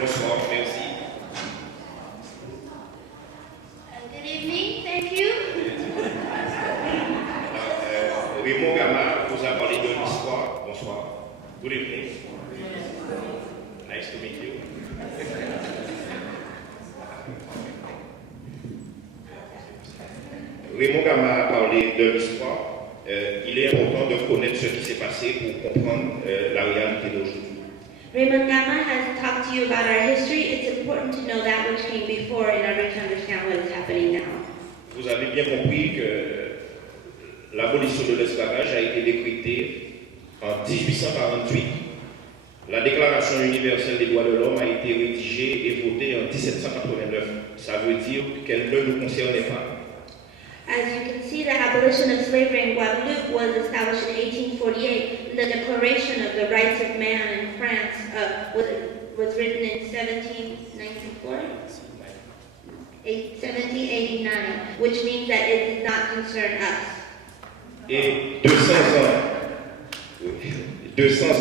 Bonsoir, merci. Good evening, thank you. Raymond Gama vous a parlé de l'histoire. Bonsoir. Good evening. Nice to meet you. Raymond Gama a parlé de l'histoire. Il est important de connaître ce qui s'est passé pour comprendre la réalité d'aujourd'hui. Raymond Gama has talked to you about our history. It's important to know that which came before in order to understand what is happening now. Vous avez bien compris que l'abolition de l'esclavage a été décrétée en 1848. La Déclaration universelle des droits de l'homme a été rédigée et votée en 1789. Ça veut dire qu'elle ne nous concernait pas. As you can see, the abolition of slavery in Guadeloupe was established in 1848. The Declaration of the Rights of Man in France was written in 1789, which means that it did not concern us. Et 200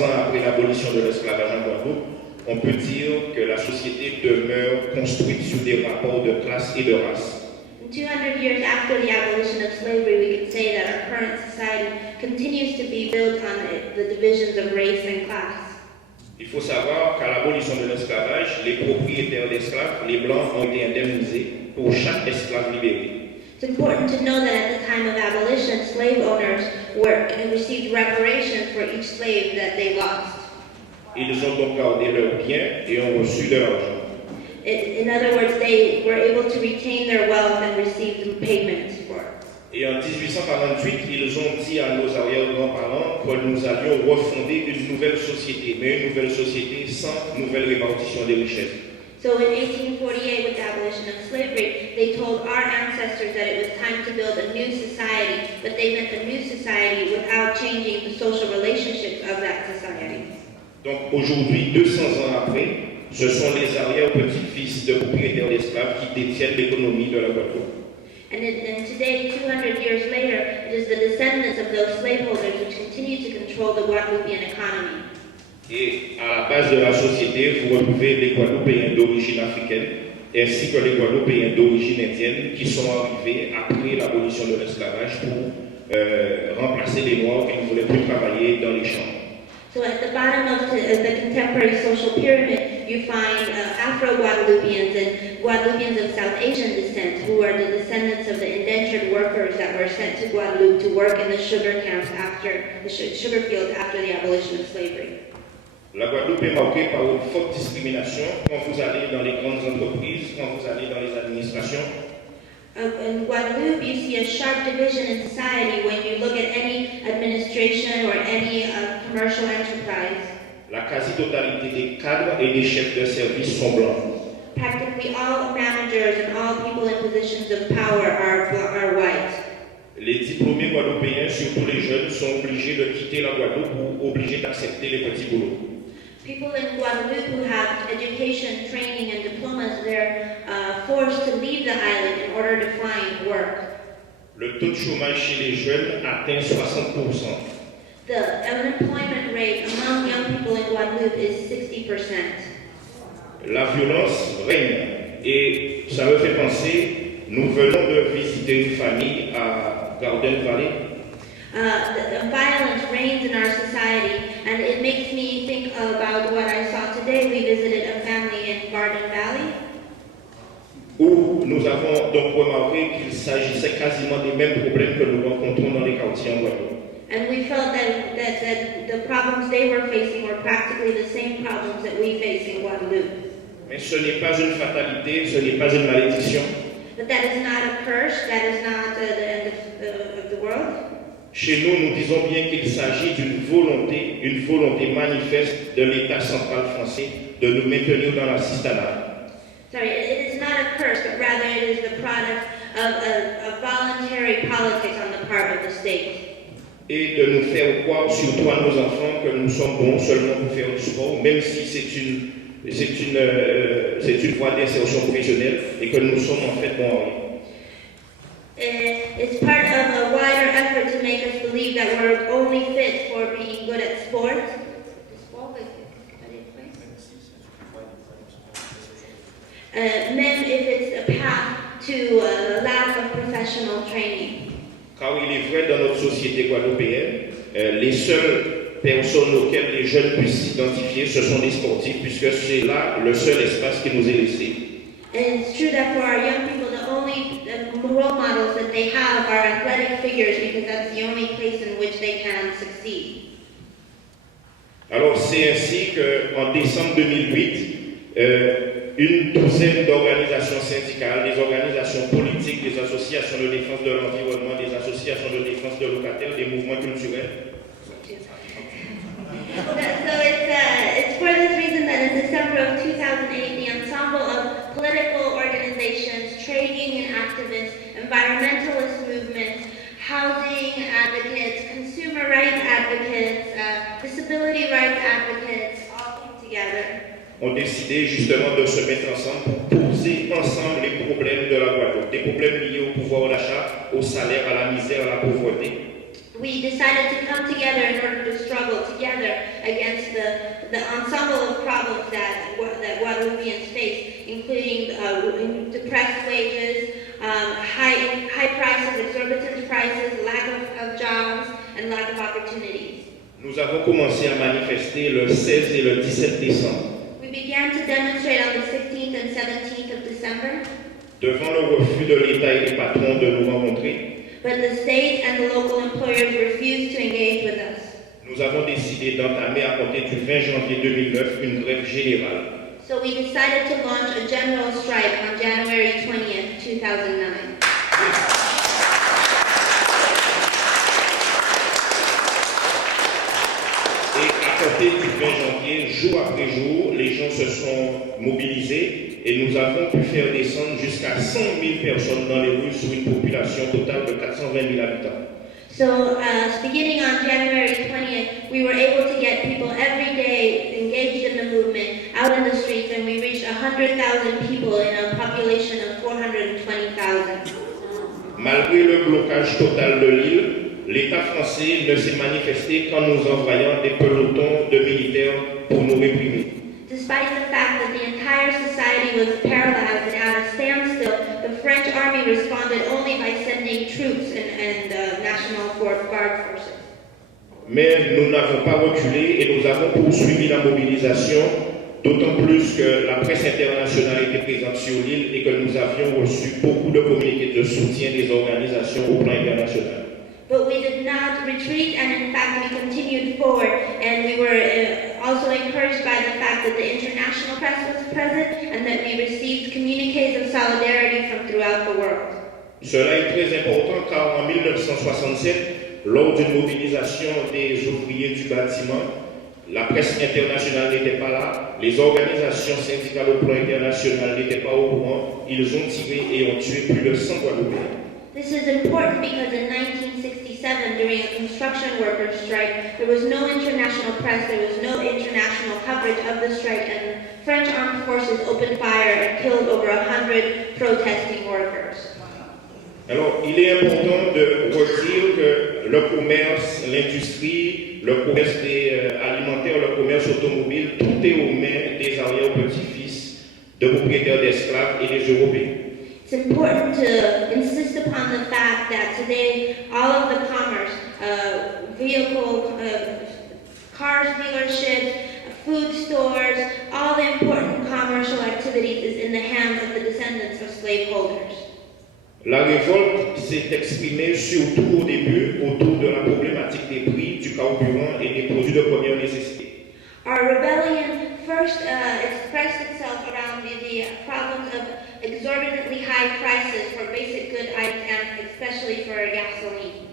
ans après l'abolition de l'esclavage en Guadeloupe, on peut dire que la société demeure construite sur des rapports de classe et de race. 200 years after the abolition of slavery, we could say that our current society continues to be built on the divisions of race and class. Il faut savoir qu'à l'abolition de l'esclavage, les propriétaires d'esclaves, les Blancs, ont été indemnisés pour chaque esclave libéré. It's important to know that at the time of abolition, slave owners received reparations for each slave that they lost. Ils ont donc gardé leurs biens et ont reçu de l'argent. In other words, they were able to retain their wealth and receive payment for it. Et en 1848, ils ont dit à nos arrière-grands-parents que nous allions refonder une nouvelle société, mais une nouvelle société sans nouvelle répartition des richesses. So in 1848, with the abolition of slavery, they told our ancestors that it was time to build a new society, but they meant a new society without changing the social relationships of that society. Donc aujourd'hui, 200 ans après, ce sont les arrière-petits-fils de propriétaires d'esclaves qui détiennent l'économie de la Guadeloupe. And today, 200 years later, it is the descendants of those slaveholders which continue to control the Guadeloupean economy. Et à la base de la société, vous retrouvez les Guadeloupéens d'origine africaine ainsi que les Guadeloupéens d'origine indienne qui sont arrivés après l'abolition de l'esclavage pour remplacer les Noirs qui ne voulaient plus travailler dans les champs. So at the bottom of the contemporary social pyramid, you find Afro-Guadeloupeans and Guadeloupeans of South Asian descent, who are the descendants of the indentured workers that were sent to Guadeloupe to work in the sugar camps after the sugar fields after the abolition of slavery. La Guadeloupe est marquée par une forte discrimination quand vous allez dans les grandes entreprises, quand vous allez dans les administrations. In Guadeloupe, you see a sharp division in society when you look at any administration or any commercial enterprise. La quasi-totalité des cadres et des chefs de service sont blancs. Practically all managers and all people in positions of power are white. Les diplômés guadeloupéens, surtout les jeunes, sont obligés de quitter la Guadeloupe ou obligés d'accepter les petits boulots. People in Guadeloupe who have education, training, and diplomas, they're forced to leave the island in order to find work. Le taux de chômage chez les jeunes atteint 60%. The unemployment rate among young people in Guadeloupe is 60%. La violence règne et ça me fait penser, nous venons de visiter une famille à Garden Valley. The violence reigns in our society, and it makes me think about what I saw today. We visited a family in Garden Valley, Où nous avons donc remarqué qu'il s'agissait quasiment des mêmes problèmes que nous rencontrons dans les quartiers en Guadeloupe. and we felt that the problems they were facing were practically the same problems that we face in Guadeloupe. Mais ce n'est pas une fatalité, ce n'est pas une malédiction. But that is not a curse. That is not the end of the world. Chez nous, nous disons bien qu'il s'agit d'une volonté manifeste de l'État central français de nous maintenir dans l'assistanat. Sorry, it is not a curse, but rather it is the product of a voluntary politics on the part of the state. Et de nous faire croire, surtout à nos enfants, que nous sommes bons seulement pour faire du sport, même si c'est une voie d'insertion professionnelle et que nous sommes en fait bons en rien. It's part of a wider effort to make us believe that we're only fit for being good at sports. même if it's a path to a lack of professional training. Car il est vrai dans notre société guadeloupéenne, les seules personnes auxquelles les jeunes puissent s'identifier, ce sont les sportifs, puisque c'est là le seul espace qui nous est laissé. And it's true that for our young people, the only role models that they have are athletic figures because that's the only place in which they can succeed. Alors c'est ainsi qu'en décembre 2008, une douzaine d'organisations syndicales, des organisations politiques, des associations de défense de l'environnement, des associations de défense de locataires, des mouvements culturels. So it's for this reason that in December of 2008, the ensemble of political organizations, trade union activists, environmentalist movements, housing advocates, consumer rights advocates, disability rights advocates all came together. Ont décidé justement de se mettre ensemble pour poser ensemble les problèmes de la Guadeloupe, des problèmes liés au pouvoir d'achat, au salaire, à la misère, à la pauvreté. We decided to come together in order to struggle together against the ensemble of problems that Guadeloupeans face, including depressed wages, high prices, exorbitant prices, lack of jobs, and lack of opportunities. Nous avons commencé à manifester le 16 et le 17 décembre. We began to demonstrate on the 16th and 17th of December. Devant le refus de l'État et des patrons de nous rencontrer, But the state and the local employers refused to engage with us. nous avons décidé d'entamer à compter du 20 janvier 2009 une grève générale. So we decided to launch a general strike on January 20th, 2009. Et à compter du 20 janvier, jour après jour, les gens se sont mobilisés et nous avons pu faire descendre jusqu'à 100 000 personnes dans les rues sur une population totale de 420 000 habitants. So beginning on January 20th, we were able to get people every day engaged in the movement out in the streets, and we reached 100,000 people in a population of 420,000. Malgré le blocage total de l'île, l'État français ne s'est manifesté qu'en nous envoyant des pelotons de militaires pour nous réprimer. Despite the fact that the entire society was paralyzed and at a standstill, the French army responded only by sending troops and National Guard forces. Mais nous n'avons pas reculé et nous avons poursuivi la mobilisation, d'autant plus que la presse internationale était présente sur l'île et que nous avions reçu beaucoup de communiqués de soutien des organisations au plan international. But we did not retreat, and in fact we continued forward, and we were also encouraged by the fact that the international press was present and that we received communiques of solidarity from throughout the world. Cela est très important car en 1967, lors d'une mobilisation des ouvriers du bâtiment, la presse internationale n'était pas là, les organisations syndicales au plan international n'étaient pas au courant, ils ont tiré et ont tué plus de 100 Guadeloupéens. This is important because in 1967, during a construction workers' strike, there was no international press, there was no international coverage of the strike, and French armed forces opened fire and killed over 100 protesting workers. Alors, il est important de redire que le commerce, l'industrie, le commerce alimentaire, le commerce automobile, tout est aux mains des arrière-petits-fils de propriétaires d'esclaves et des Européens. It's important to insist upon the fact that today all of the commerce, cars dealerships, food stores, all the important commercial activities is in the hands of the descendants of slaveholders. La révolte s'est exprimée surtout au début autour de la problématique des prix, du carburant et des produits de première nécessité. Our rebellion first expressed itself around the problems of exorbitantly high prices for basic good items, especially for gasoline.